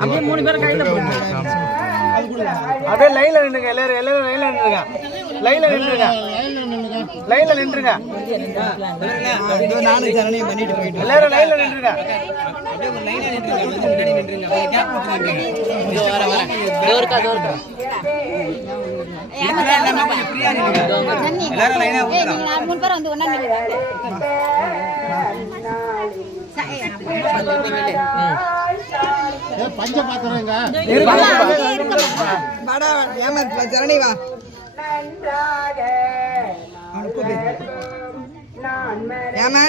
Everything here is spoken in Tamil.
அப்படியே 3 பேர் கையில போடுங்க. அப்படியே லைன்ல நின்னுங்க. எல்லாரும் லைன்ல நின்னுங்க. லைன்ல நின்னுங்க. லைன்ல நின்னுங்க. நானே ஜனனி பண்ணிட்டு போயிட்டு. எல்லாரும் லைன்ல நின்னுங்க. அப்படியே ஒரு லைன்ல நின்னுங்க. முன்னாடி நின்னுங்க. அப்படியே கேப் விட்டுருங்க. இதோ வர. டோர்க்கா. எல்லாரும் கொஞ்சம் ஃப்ரீயா நின்னுங்க. எல்லாரும் லைனா போங்க. நீங்க 3 பேர் வந்து ஒண்ணா நில்லுங்க. பஞ்ச பாத்துறேங்க. வாடா ஏமா ஜனனி வா. ஏமா